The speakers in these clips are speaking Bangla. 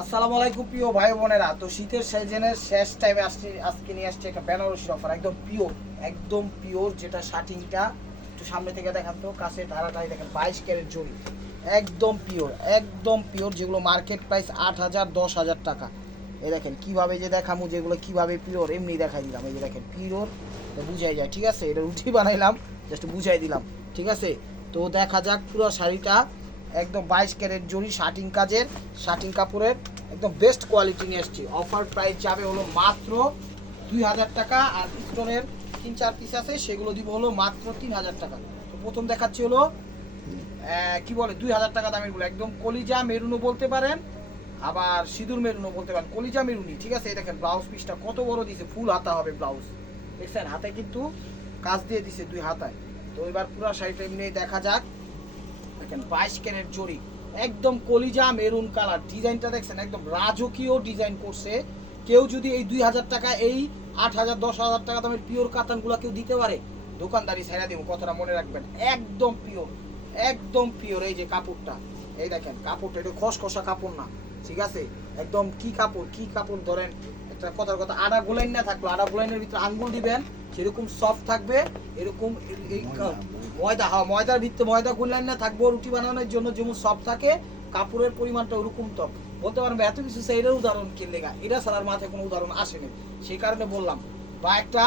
আসসালামু আলাইকুম প্রিয় ভাই বোনেরা। তো শীতের সিজনের শেষ টাইমে আজকে নিয়ে আসছে একটা বেনারসির অফার, একদম পিওর যেটা শার্টিংটা একটু সামনে থেকে দেখান তো, কাছে ধারাটাই দেখেন 22 ক্যারেট জড়ি, একদম পিওর যেগুলো মার্কেট প্রাইস 8,000 10,000 টাকা। এই দেখেন কিভাবে যে দেখামু, যেগুলো কিভাবে পিওর এমনি দেখাই দিলাম। এই যে দেখেন পিওর বুঝাই যায়, ঠিক আছে? এটা রুটি বানাইলাম, জাস্ট বুঝাই দিলাম, ঠিক আছে? তো দেখা যাক পুরো শাড়িটা একদম 22 ক্যারেট জড়ি শার্টিং কাজের, শার্টিং কাপড়ের একদম বেস্ট কোয়ালিটি নিয়ে এসেছি। অফার প্রাইস যাবে হলো মাত্র 2,000 টাকা, আর স্টোনের 3-4 পিস আছে সেগুলো দিব হলো মাত্র 3,000 টাকা। তো প্রথম দেখাচ্ছি হলো কি বলে 2,000 টাকা দামের গুলো, একদম কলিজা মেরুনও বলতে পারেন, আবার সিঁদুর মেরুনও বলতে পারেন, কলিজা মেরুনই, ঠিক আছে? এই দেখেন ব্লাউজ পিসটা কত বড় দিয়েছে, ফুল হাতা হবে ব্লাউজ, দেখছেন? হাতে কিন্তু কাজ দিয়ে দিছে 2 হাতায়। তো এবার পুরো শাড়িটা এমনি দেখা যাক। দেখেন 22 ক্যারেট জড়ি, একদম কলিজা মেরুন কালার, ডিজাইনটা দেখছেন একদম রাজকীয় ডিজাইন করছে। কেউ যদি এই 2,000 টাকা, এই 8,000 10,000 টাকা দামের পিওর কাতানগুলো কেউ দিতে পারে, দোকানদারি ছেড়ে দেবো, কথাটা মনে রাখবেন। একদম পিওর এই যে কাপড়টা, এই দেখেন কাপড়টা, এটা খসখসা কাপড় না, ঠিক আছে? একদম কি কাপড় ধরেন, একটা কথার কথা, আড়া গোলাইন না থাকলো, আড়া গোলাইনের ভিতরে আঙ্গুল দিবেন সেরকম সফট থাকবে, এরকম এই ময়দার ভিতরে ময়দা গোলাইন না থাকবো, রুটি বানানোর জন্য যেমন সফট থাকে, কাপড়ের পরিমাণটা ওরকম। তো বলতে পারবে এত কিছু সেইটার উদাহরণ কি লেগা, এটা ছাড়ার মাথায় কোনো উদাহরণ আসেনি, সেই কারণে বললাম। বা একটা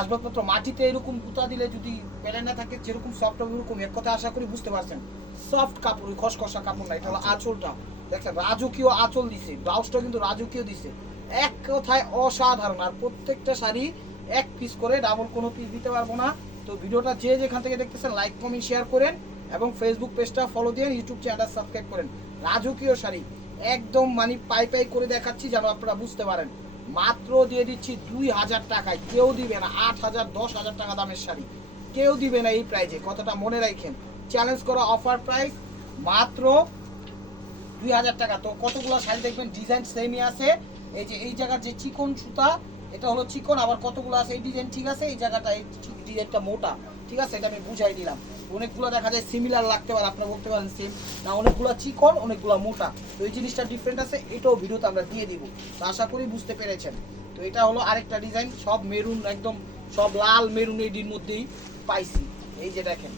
আসবাবপত্র মাটিতে এরকম কুতা দিলে যদি পেলে না থাকে, যেরকম সফট হবে ওরকম, এক কথা আশা করি বুঝতে পারছেন। সফট কাপড়, খসখসা কাপড় না, এটা হলো আঁচলটা, দেখেন রাজকীয় আঁচল দিছে, ব্লাউজটা কিন্তু রাজকীয় দিছে, এক কথায় অসাধারণ। আর প্রত্যেকটা শাড়ি এক পিস করে, ডাবল কোনো পিস দিতে পারবো না। তো ভিডিওটা যে যেখান থেকে দেখতেছেন লাইক কমেন্ট শেয়ার করেন, এবং ফেসবুক পেজটা ফলো দিয়ে ইউটিউব চ্যানেলটা সাবস্ক্রাইব করেন। রাজকীয় শাড়ি একদম মানে পাই করে দেখাচ্ছি যেন আপনারা বুঝতে পারেন। মাত্র দিয়ে দিচ্ছি 2,000 টাকায়, কেউ দিবে না 8,000 10,000 টাকা দামের শাড়ি, কেউ দিবে না এই প্রাইজে, কথাটা মনে রাখেন। চ্যালেঞ্জ করা অফার প্রাইস মাত্র 2,000 টাকা। তো কতগুলো শাড়ি দেখবেন ডিজাইন সেমই আছে, এই যে এই জায়গার যে চিকন সুতা, এটা হলো চিকন, আবার কতগুলো আছে এই ডিজাইন, ঠিক আছে? এই জায়গাটা এই ডিজাইনটা মোটা, ঠিক আছে? এটা আমি বুঝাই দিলাম। অনেকগুলো দেখা যায় সিমিলার লাগতে পারে, আপনারা বলতে পারেন সেম না, অনেকগুলো চিকন অনেকগুলো মোটা, তো এই জিনিসটা ডিফারেন্ট আছে, এটাও ভিডিওতে আমরা দিয়ে দিব। তো আশা করি বুঝতে পেরেছেন। তো এটা হলো আরেকটা ডিজাইন, সব মেরুন, একদম সব লাল মেরুন এডির মধ্যেই পাইছি। এই যে দেখেন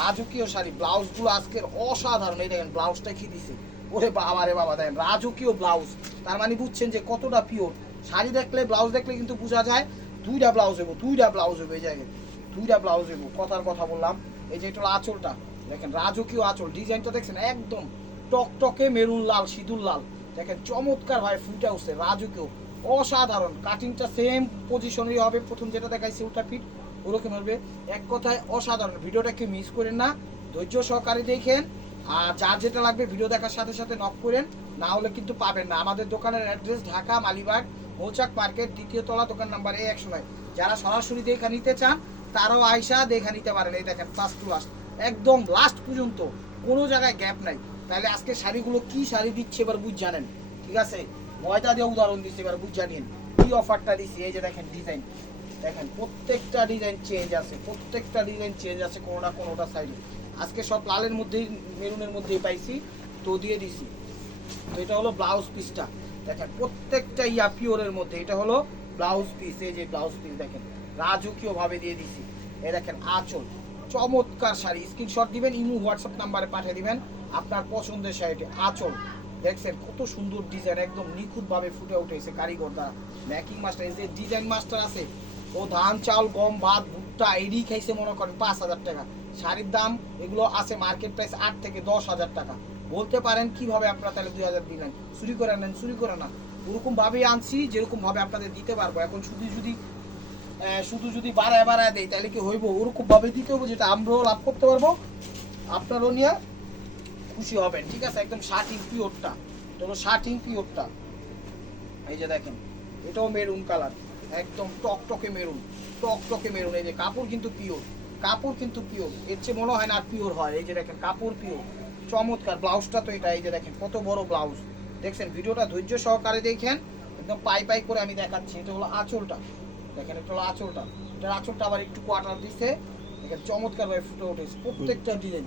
রাজকীয় শাড়ি, ব্লাউজগুলো আজকের অসাধারণ। এই দেখেন ব্লাউজটা কি দিছে, ওরে বাবা রে বাবা, দেখেন রাজকীয় ব্লাউজ, তার মানে বুঝছেন যে কতটা পিওর। শাড়ি দেখলে, ব্লাউজ দেখলে কিন্তু বোঝা যায় দুইটা ব্লাউজ হইব, এই জায়গায় দুইটা ব্লাউজ হইব, কথার কথা বললাম। এই যে এটা হলো আঁচলটা, দেখেন রাজকীয় আঁচল, ডিজাইনটা দেখছেন একদম টকটকে মেরুন লাল, সিঁদুর লাল, দেখেন চমৎকার ভাই ফুটে উঠছে, রাজকীয় অসাধারণ। কাটিংটা সেম পজিশনেই হবে, প্রথম যেটা দেখাইছে ওটা ফিট ওরকম হবে, এক কথায় অসাধারণ। ভিডিওটা কি মিস করেন না, ধৈর্য সহকারে দেখেন। আর যার যেটা লাগবে ভিডিও দেখার সাথে সাথে নক করেন, না হলে কিন্তু পাবেন না। আমাদের দোকানের অ্যাড্রেস ঢাকা মালিবাগ মৌচাক মার্কেট, 2য় তলা, দোকান নাম্বার A109। যারা সরাসরি দেখা নিতে চান তারাও আয়সা দেখা নিতে পারেন। এই দেখেন ফার্স্ট টু লাস্ট, একদম লাস্ট পর্যন্ত কোনো জায়গায় গ্যাপ নাই। তাহলে আজকে শাড়িগুলো কি শাড়ি দিচ্ছে এবার বুঝ জানেন, ঠিক আছে? ময়দা দিয়ে উদাহরণ দিচ্ছে, এবার বুঝ জানিয়েন কি অফারটা দিচ্ছি। এই যে দেখেন ডিজাইন, দেখেন প্রত্যেকটা ডিজাইন চেঞ্জ আছে, কোনো না কোনোটা সাইডে। আজকে সব লালের মধ্যেই মেরুনের মধ্যেই পাইছি, তো দিয়ে দিছি। তো এটা হলো ব্লাউজ পিসটা, দেখেন প্রত্যেকটা পিওরের মধ্যে, এটা হলো ব্লাউজ পিস। এই যে ব্লাউজ পিস দেখেন রাজকীয় ভাবে দিয়ে দিছি। এই দেখেন আঁচল, চমৎকার শাড়ি, স্ক্রিনশট দিবেন, ইমো হোয়াটসঅ্যাপ নাম্বারে পাঠিয়ে দিবেন আপনার পছন্দের শাড়িটি। আঁচল দেখছেন কত সুন্দর ডিজাইন, একদম নিখুঁত ভাবে ফুটে উঠেছে কারিগর দ্বারা, মেকিং মাস্টার। এই যে ডিজাইন মাস্টার আছে, ও ধান চাল গম ভাত ভুট্টা এডি খাইছে মনে করেন 5,000 টাকা। শাড়ির দাম এগুলো আছে মার্কেট প্রাইস 8 থেকে 10,000 টাকা। বলতে পারেন কিভাবে আপনারা তাহলে 2,000 দিলেন, চুরি করে নেন? চুরি করে না, ওরকম ভাবেই আনছি যেরকম ভাবে আপনাদের দিতে পারবো। এখন শুধু যদি বাড়ায় দেয় তাহলে কি হইব? ওরকম ভাবে দিতে হবে যেটা আমরাও লাভ করতে পারবো, আপনারও নিয়ে খুশি হবেন, ঠিক আছে? একদম শার্টিং পিওরটা, এটা হলো শার্টিং পিওরটা। এই যে দেখেন এটাও মেরুন কালার, একদম টকটকে মেরুন। এই যে কাপড় কিন্তু পিওর, এর চেয়ে মনে হয় না আর পিওর হয়। এই যে দেখেন কাপড় পিওর, চমৎকার। ব্লাউজটা তো এটা, এই যে দেখেন কত বড় ব্লাউজ, দেখছেন? ভিডিওটা ধৈর্য সহকারে দেখেন, একদম পাই করে আমি দেখাচ্ছি। এটা হলো আঁচলটা, দেখেন এটা হলো আঁচলটা, এটার আঁচলটা আবার একটু কোয়ার্টার দিচ্ছে, দেখেন চমৎকার ভাবে ফুটে উঠেছে প্রত্যেকটা ডিজাইন,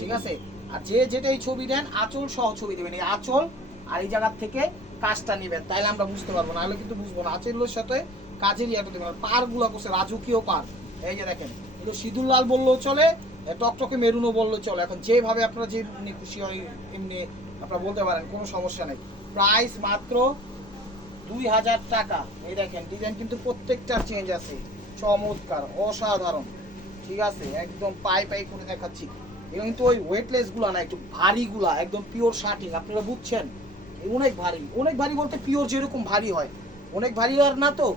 ঠিক আছে? আর যে যেটাই ছবি দেন আঁচল সহ ছবি দেবেন, এই আঁচল আর এই জায়গার থেকে কাজটা নেবেন, তাইলে আমরা বুঝতে পারবো, নাহলে কিন্তু বুঝবো না। আঁচলের সাথে কাজের ইয়াটা দেবেন। পার গুলা করছে রাজকীয় পার, এই যে দেখেন, এগুলো সিঁদুর লাল বললেও চলে, টকটকে মেরুনও বললেও চলে। এখন যেভাবে আপনারা যে খুশি হয় এমনি আপনারা বলতে পারেন, কোনো সমস্যা নেই। প্রাইস মাত্র 2000 টাকা। এই দেখেন ডিজাইন কিন্তু প্রত্যেকটা চেঞ্জ আছে, চমৎকার অসাধারণ, ঠিক আছে, একদম পাই পাই করে দেখাচ্ছি। এবং কিন্তু ওই ওয়েটলেস গুলা না, একটু ভারী গুলা, একদম পিওর শার্টিং, আপনারা বুঝছেন, অনেক ভারী, অনেক ভারী বলতে পিওর যেরকম ভারী হয়, অনেক ভারী আর না তো,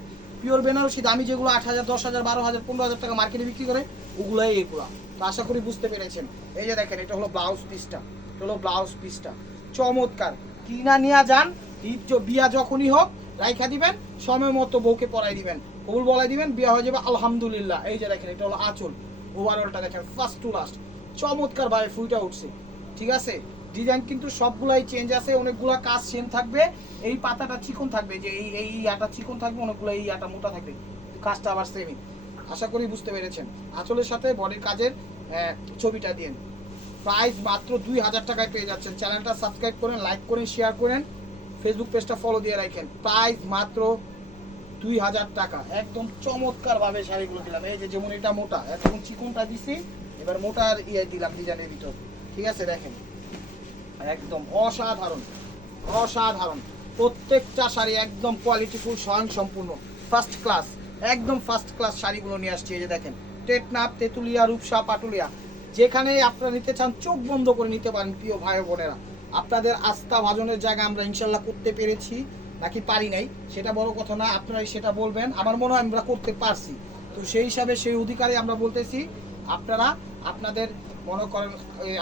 পিওর বেনারসি দামি যেগুলো 8000, 10000, 12000, 15000 টাকা মার্কেটে বিক্রি করে, ওগুলাই এগুলা। তো আশা করি বুঝতে পেরেছেন। এই যে দেখেন, এটা হলো ব্লাউজ পিসটা, এটা হলো ব্লাউজ পিসটা, চমৎকার। কিনা নিয়ে যান, ঈদ বিয়া যখনই হোক রাইখা দিবেন, সময় মতো বউকে পরাই দিবেন, কবুল বলাই দিবেন, বিয়া হয়ে যাবে আলহামদুলিল্লাহ। এই যে দেখেন, এটা হলো আঁচল, ওভারঅলটা দেখেন ফার্স্ট টু লাস্ট চমৎকার ভাবে ফুলটা উঠছে, ঠিক আছে। ডিজাইন কিন্তু সবগুলাই চেঞ্জ আছে, অনেকগুলা কাজ সেম থাকবে। এই পাতাটা চিকন থাকবে, যে এই ইয়াটা চিকন থাকবে, অনেকগুলো এই ইয়াটা মোটা থাকবে, কাজটা আবার সেমই। আশা করি বুঝতে পেরেছেন। আঁচলের সাথে বডির কাজের ছবিটা দিন। প্রাইস মাত্র 2000 টাকায় পেয়ে যাচ্ছেন। চ্যানেলটা সাবস্ক্রাইব করেন, লাইক করেন, শেয়ার করেন, ফেসবুক পেজটা ফলো দিয়ে রাখেন। প্রাইস মাত্র 2000 টাকা। একদম চমৎকার ভাবে শাড়িগুলো দিলাম। এই যে যেমন এটা মোটা, এখন চিকনটা দিছি, এবার মোটার ইয়ে দিলাম ডিজাইনের ভিতর, ঠিক আছে। দেখেন একদম অসাধারণ, অসাধারণ প্রত্যেকটা শাড়ি, একদম কোয়ালিটিফুল, স্বয়ং সম্পূর্ণ ফার্স্ট ক্লাস, একদম ফার্স্ট ক্লাস শাড়িগুলো নিয়ে আসছি। এই যে দেখেন, টেটনাপ, তেতুলিয়া, রূপসা, পাটুলিয়া, যেখানে আপনারা নিতে চান চোখ বন্ধ করে নিতে পারেন। প্রিয় ভাই বোনেরা, আপনাদের আস্থা ভাজনের জায়গা আমরা ইনশাল্লাহ করতে পেরেছি নাকি পারি নাই সেটা বড় কথা না, আপনারাই সেটা বলবেন। আমার মনে হয় আমরা করতে পারছি, তো সেই হিসাবে সেই অধিকারে আমরা বলতেছি, আপনারা আপনাদের মনে করেন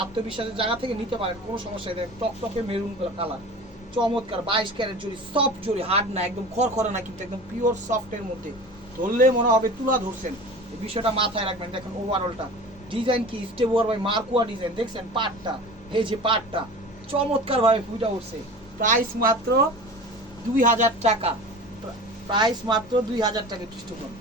আত্মবিশ্বাসের জায়গা থেকে নিতে পারেন, কোনো সমস্যা নেই। টকটকে মেরুন কালার, চমৎকার 22 ক্যারেট জড়ি, সফট জড়ি, হার্ড না, একদম খড়খড়ে না, কিন্তু একদম পিওর সফটের মধ্যে, ধরলে মনে হবে তুলা ধরছেন। এই বিষয়টা মাথায় রাখবেন। দেখেন ওভারঅলটা ডিজাইন কি স্টেপ ওভার বাই মার্কুয়া ডিজাইন, দেখছেন পাটটা, এই যে পাটটা চমৎকার ভাবে ফুটা উঠছে। প্রাইস মাত্র 2000 টাকা, প্রাইস মাত্র 2000 টাকা। খ্রিস্টপূর্ণ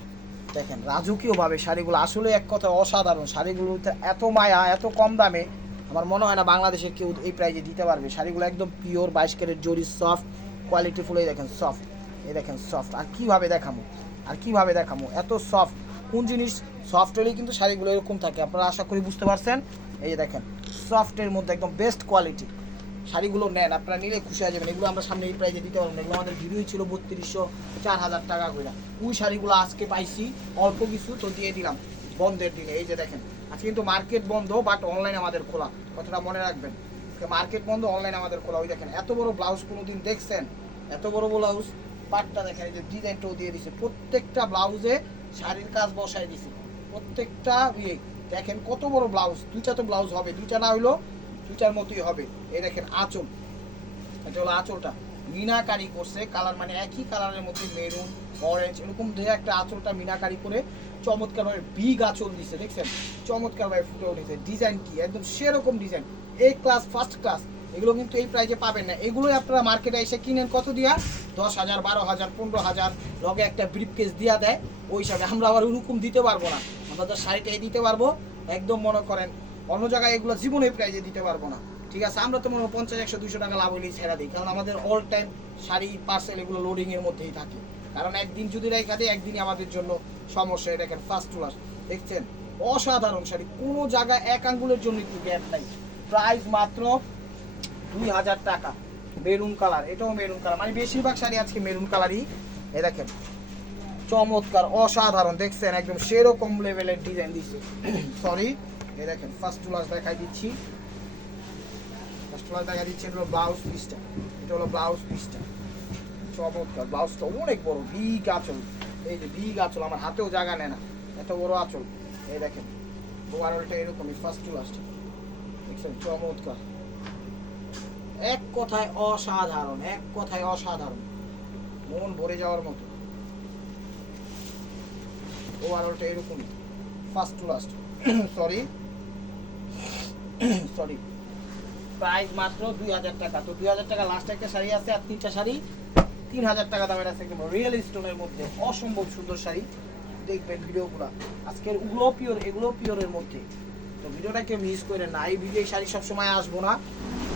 দেখেন রাজকীয় ভাবে শাড়িগুলো, আসলে এক কথা অসাধারণ। শাড়িগুলোতে এত মায়া, এত কম দামে আমার মনে হয় না বাংলাদেশের কেউ এই প্রাইজে দিতে পারবে। শাড়িগুলো একদম পিওর 22 ক্যারেট জরি, সফট কোয়ালিটি ফুল। এই দেখেন সফট, এই দেখেন সফট। আর কিভাবে দেখামো, আর কিভাবে দেখামো, এত সফট। কোন জিনিস সফট হলেই কিন্তু শাড়িগুলো এরকম থাকে, আপনারা আশা করি বুঝতে পারছেন। এই যে দেখেন সফটের মধ্যে একদম বেস্ট কোয়ালিটি শাড়িগুলো নেন, আপনারা নিলে খুশি হয়ে যাবেন। এগুলো আমরা সামনে এই প্রাইজে দিতে পারবো না, এগুলো আমাদের ভিডিওই ছিল 3200, 4000 টাকা করে। ওই শাড়িগুলো আজকে পাইছি অল্প কিছু, তো দিয়ে দিলাম বন্ধের দিনে। এই যে দেখেন, আজকে কিন্তু মার্কেট বন্ধ, বাট অনলাইন আমাদের খোলা, কথাটা মনে রাখবেন। মার্কেট বন্ধ, অনলাইন আমাদের খোলা। ওই দেখেন এত বড় ব্লাউজ কোনোদিন দেখছেন? এত বড় ব্লাউজ, পাটটা দেখেন, এই যে ডিজাইনটাও দিয়ে দিছে, প্রত্যেকটা ব্লাউজে শাড়ির কাজ বসাই দিছে, প্রত্যেকটা ইয়ে দেখেন কত বড় ব্লাউজ। দুইটা তো ব্লাউজ হবে, দুইটা না হইলো দুইটার মতোই হবে। এই দেখেন আঁচল, এটা হলো আঁচলটা মিনাকারি করছে, কালার মানে একই কালারের মধ্যে মেরুন, অরেঞ্জ, এরকম দিয়ে একটা আঁচলটা মিনাকারি করে চমৎকারভাবে বিগ আঁচল দিছে, দেখছেন চমৎকারভাবে ফুটে উঠেছে। ডিজাইন কি একদম সেরকম ডিজাইন, এ ক্লাস, ফার্স্ট ক্লাস। এগুলো কিন্তু এই প্রাইজে পাবেন না। এগুলোই আপনারা মার্কেটে এসে কিনেন কত দিয়া? 10,000, 12,000, 15,000, লগে একটা ব্রিফকেস দিয়া দেয়। ওই হিসাবে আমরা আবার ওরকম দিতে পারবো না, আমরা তো শাড়িটাই দিতে পারবো একদম মনে করেন অন্য জায়গায় এগুলো জীবনে প্রাইজে দিতে পারবো না, ঠিক আছে। আমরা তো মনে হয় 50, 100, 200 টাকা লাভ হলেই ছেড়া দিই, কারণ আমাদের অল টাইম শাড়ি পার্সেল এগুলো লোডিংয়ের মধ্যেই থাকে। কারণ একদিন যদি রেখা দেয়, একদিনই আমাদের জন্য সমস্যা। দেখেন ফার্স্ট ক্লাস, দেখছেন অসাধারণ শাড়ি, কোনো জায়গায় এক আঙ্গুলের জন্য একটু গ্যাপ নাই। প্রাইস মাত্র 2000 টাকা। মেরুন কালার, এটাও মেরুন কালার, মানে বেশিরভাগ শাড়ি আজকে মেরুন কালারই। এ দেখেন চমৎকার অসাধারণ, দেখছেন একদম সেরকম লেভেলের ডিজাইন দিচ্ছে। সরি, এই দেখেন ফার্স্ট ক্লাস দেখাই দিচ্ছি, ফার্স্ট ক্লাস দেখা দিচ্ছি। এটা হলো ব্লাউজ পিসটা, এটা হলো ব্লাউজ পিসটা, চমৎকার। ব্লাউজটা অনেক বড়, বিগ আঁচল, এই যে বিগ আঁচল, আমার হাতেও জায়গা নেয় না, এত বড় আঁচল। এই দেখেন ওভারঅলটা এরকমই ফার্স্ট টু লাস্ট, দেখছেন চমৎকার। এক কথায় অসাধারণ, এক কথায় অসাধারণ, মন ভরে যাওয়ার মতো। ওভারঅলটা এরকমই first to last. Sorry sorry, price মাত্র 2000 টাকা। তো 2000 টাকা লাস্ট একটা শাড়ি আছে, আর 3টা শাড়ি 3000 টাকা দামের আছে, একদম রিয়েল স্টোনের মধ্যে অসম্ভব সুন্দর শাড়ি। দেখবেন ভিডিওগুলো আজকের, ওগুলো পিওর, এগুলো পিওরের মধ্যে, তো ভিডিওটা কেউ মিস করে না। এই ভিডিও শাড়ি সবসময় আসবো না,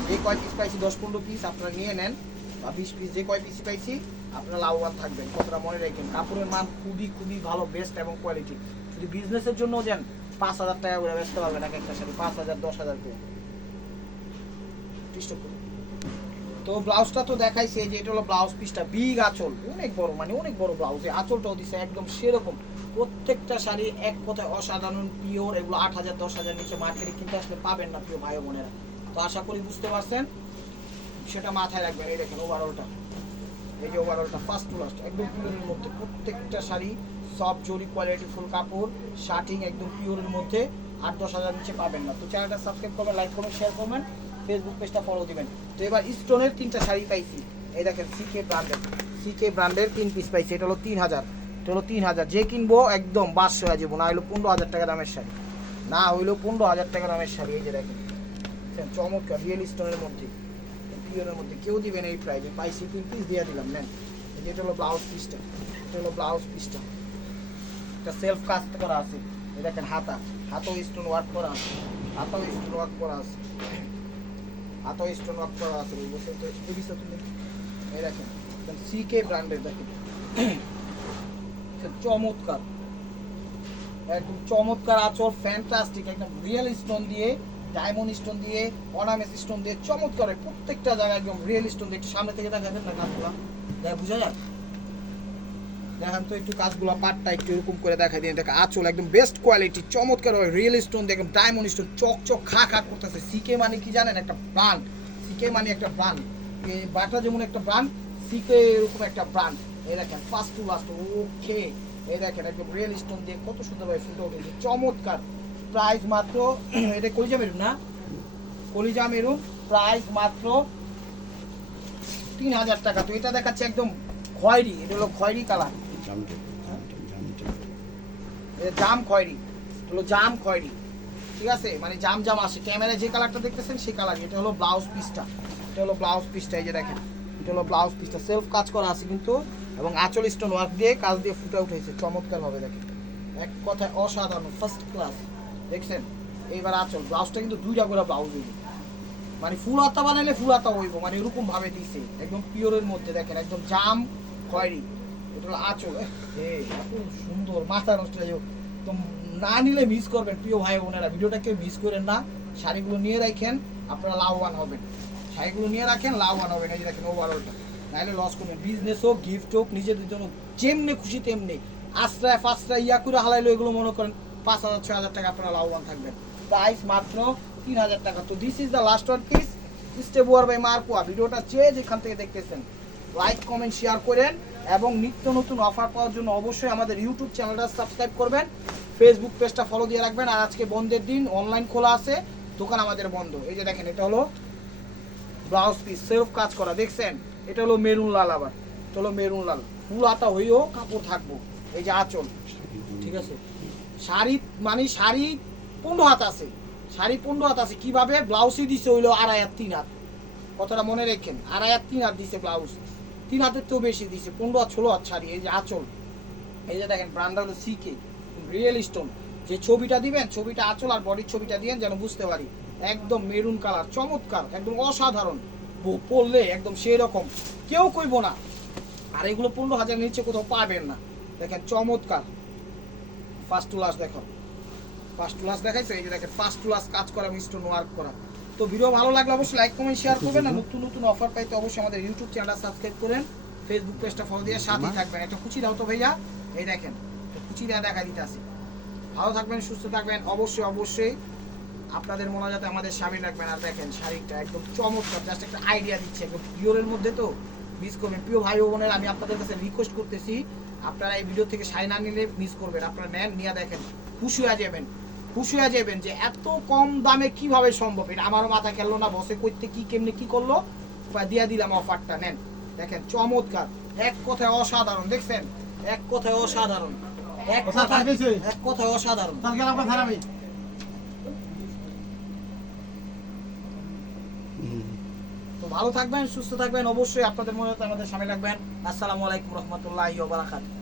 যে কয় পিস পাইছি 10-15 পিস আপনারা নিয়ে নেন, বা 20 পিস যে কয় পিস পাইছি আপনারা লাভবান থাকবেন। কথাটা মনে রাখবেন, কাপড়ের মান খুবই খুবই ভালো, বেস্ট এবং কোয়ালিটি। যদি বিজনেসের জন্য যান 5,000 টাকা করে বেচতে পারবেন এক একটা শাড়ি, 5,000 10,000 করে। তো ব্লাউজটা তো দেখাইছে, যে এটা হলো ব্লাউজ পিসটা, বিগ আঁচল, অনেক বড়, মানে অনেক বড় ব্লাউজ। এই আঁচলটাও দিছে একদম সেরকম। প্রত্যেকটা শাড়ি এক কথায় অসাধারণ পিওর। এগুলো 8,000 10,000 নিচে মার্কেটে কিনতে আসলে পাবেন না প্রিয় ভাই বোনেরা। তো আশা করি বুঝতে পারছেন, সেটা মাথায় রাখবেন। এই দেখেন ওভারঅলটা, এই যে ওভারঅলটা ফার্স্ট টু লাস্ট একদম পিওরের মধ্যে। প্রত্যেকটা শাড়ি সফট জরি কোয়ালিটি ফুল কাপড়, শার্টিং একদম পিওরের মধ্যে। 8-10,000 নিচে পাবেন না। তো চ্যানেলটা সাবস্ক্রাইব করবেন, লাইক করবেন, শেয়ার করবেন, ফেসবুক পেজটা ফলো দিবেন। তো এবার স্টোনের 3টা শাড়ি পাইছি। এই দেখেন সিকে ব্র্যান্ডের 3 পিস পাইছি। এটা হলো 3,000, এটা হলো 3,000। যে কিনবো একদম 500 হয়ে যাবো, না হইলো 15,000 টাকা দামের শাড়ি, না হইলো 15,000 টাকা দামের শাড়ি। এই যে দেখেন চমৎকার রিয়েল স্টোনের মধ্যে, পিওরের মধ্যে। কেউ দিবেন এই প্রাইসে, পাইছি 3 পিস দিয়ে দিলাম, নেন। এই যে এটা হলো ব্লাউজ পিসটা, এটা হলো ব্লাউজ পিসটা, এটা সেলফ কাজ করা আছে। এই দেখেন হাতাও স্টোন ওয়ার্ক করা আছে, হাতাও স্টোন ওয়ার্ক করা আছে, হাতাও স্টোন ওয়ার্ক করা আছে। এই দেখেন সিকে ব্র্যান্ডের, দেখেন চমৎকার, একদম চমৎকার আঁচল, ফ্যান্টাস্টিক, একদম রিয়েল স্টোন দিয়ে, ডায়মন্ড স্টোন দিয়ে, অর্নামেন্টস স্টোন দিয়ে চমৎকার। প্রত্যেকটা জায়গায় একদম রিয়েল স্টোন দিয়ে। একটু সামনে থেকে দেখাবেন না কাজগুলো, দেখা বোঝা যায়? দেখেন তো একটু কাজগুলো, পাটটা একটু এরকম করে দেখা দিন। দেখেন আঁচল একদম বেস্ট কোয়ালিটি, চমৎকার হয়, রিয়েল স্টোন দিয়ে একদম ডায়মন্ড স্টোন, চক খা করতেছে। সিকে মানে কি জানেন? একটা ব্র্যান্ড। সিকে মানে একটা ব্র্যান্ড, এই বাটা যেমন একটা ব্র্যান্ড, সিকে এরকম একটা ব্র্যান্ড। এই দেখেন ফার্স্ট টু লাস্ট, ওকে। এই দেখেন একদম রিয়েল স্টোন দিয়ে কত সুন্দরভাবে ফুটে উঠেছে, চমৎকার। প্রাইস মাত্র, এটা কলিজা মেরুন না, কলিজা মেরুন, প্রাইস মাত্র 3,000 টাকা। তো এটা দেখাচ্ছে একদম খয়েরি, এটা হলো খয়েরি কালার, জাম খয়েরি, হলো জাম খয়েরি, ঠিক আছে? মানে জাম আসে, ক্যামেরায় যে কালারটা দেখতেছেন সেই কালারই। এটা হলো ব্লাউজ পিসটা, এটা হলো ব্লাউজ পিসটা। এই যে দেখেন এটা হলো ব্লাউজ পিসটা, সেলফ কাজ করা আছে কিন্তু, এবং আঁচল স্টোন ওয়ার্ক দিয়ে কাজ দিয়ে ফুটে উঠেছে চমৎকার ভাবে। দেখেন এক কথায় অসাধারণ, ফার্স্ট ক্লাস। দেখছেন? এইবার আঁচল, ব্লাউজটা কিন্তু 2টা করে ব্লাউজ হইব, মানে ফুল হাতা বানাইলে ফুল হাতা হইব, মানে এরকম ভাবে দিছে একদম পিওরের মধ্যে। দেখেন একদম জাম খয়েরি, এটা হলো আঁচল। এত সুন্দর, মাথা নষ্ট হয়ে যাবে। তো না নিলে মিস করবেন প্রিয় ভাই বোনেরা, ভিডিওটাকে মিস করেন না। শাড়িগুলো নিয়ে রাখেন, আপনারা লাভবান হবেন। শাড়িগুলো নিয়ে রাখেন, লাভবান হবেন। এই যে দেখেন ওভারঅলটা, নাহলে লস করবেন। বিজনেস হোক, গিফট হোক, নিজেদের জন্য যেমনি খুশি তেমনি আশ্রয় ফাশ্রয় ইয়া করে হালাইলো, এগুলো মনে করেন 5,000 6,000 টাকা আপনারা লাভবান থাকবেন। প্রাইস মাত্র 3,000 টাকা। তো this is the last one piece, স্টেবুয়ার বাই মার্কোয়া। ভিডিওটা চেয়ে যেখান থেকে দেখতেছেন লাইক কমেন্ট শেয়ার করেন, এবং নিত্য নতুন অফার পাওয়ার জন্য অবশ্যই আমাদের ইউটিউব চ্যানেলটা সাবস্ক্রাইব করবেন, ফেসবুক পেজটা ফলো দিয়ে রাখবেন। আর আজকে বন্ধের দিন, অনলাইন খোলা আছে, দোকান আমাদের বন্ধ। এই যে দেখেন এটা হলো ব্লাউজ পিস, সেলফ কাজ করা, দেখছেন? এটা হলো মেরুন লাল, আবার এটা হলো মেরুন লাল, ফুল হাতা হইও কাপড় থাকবো। এই যে আঁচল, ঠিক আছে? শাড়ি মানে শাড়ি 15 হাত আছে, শাড়ি 15 হাত আছে। কিভাবে? ব্লাউজই দিছে হইলো 2.5 হাত 3 হাত, কথাটা মনে রাখেন। 2.5 হাত 3 হাত দিছে ব্লাউজ, 3 হাতের তো বেশি দিছে, 15 হাত 16 হাত শাড়ি। এই যে আঁচল, এই যে দেখেন ব্র্যান্ডটা হলো সিকে রিয়েল স্টোন। যে ছবিটা দিবেন, ছবিটা আঁচল আর বডির ছবিটা দিবেন যেন বুঝতে পারি। একদম মেরুন কালার, চমৎকার, একদম অসাধারণ, পরলে একদম সেই রকম, কেউ কইব না। আর এগুলো 15,000 নিচে কোথাও পাবেন না। দেখেন চমৎকার, ফার্স্ট টু লাস্ট দেখো, ফার্স্ট টু লাস্ট দেখাইছে। এই যে দেখেন ফার্স্ট টু লাস্ট কাজ করা, স্টোন ওয়ার্ক করা। তো ভিডিও ভালো লাগলে অবশ্যই লাইক কমেন্ট শেয়ার করবেন, আর নতুন নতুন অফার পাইতে অবশ্যই আমাদের ইউটিউব চ্যানেলটা সাবস্ক্রাইব করেন, ফেসবুক পেজটা ফলো দিয়ে সাথেই থাকবেন। একটা কুচি দাও তো ভাইয়া, এই দেখেন কুচি দেওয়া দেখা দিতে আছে। ভালো থাকবেন, সুস্থ থাকবেন, অবশ্যই অবশ্যই আপনাদের মনে যাতে আমাদের সামিল রাখবেন। আর দেখেন শাড়িটা একদম চমৎকার, জাস্ট একটা আইডিয়া দিচ্ছে, একদম পিওরের মধ্যে, তো মিস করবেন। প্রিয় ভাই ও বোনের, আমি আপনাদের কাছে রিকোয়েস্ট করতেছি, আপনারা এই ভিডিও থেকে শাড়ি না নিলে মিস করবেন। আপনারা নেন, নিয়ে দেখেন, খুশি হয়ে যাবেন, খুশি হয়ে যাবেন যে এত কম দামে কিভাবে সম্ভব। এটা আমারও মাথা খেললো না, বসে করতে কি কেমনি কি করলো, দিয়ে দিলাম অফারটা, নেন। দেখেন চমৎকার, এক কথায় অসাধারণ, দেখছেন? এক কথায় অসাধারণ, এক কথায় অসাধারণ। তো ভালো থাকবেন, সুস্থ থাকবেন, অবশ্যই আপনাদের মনে আমাদের সামনে রাখবেন। আসসালামু আলাইকুম রহমতুল্লাহি ওয়া বারাকাতুহু।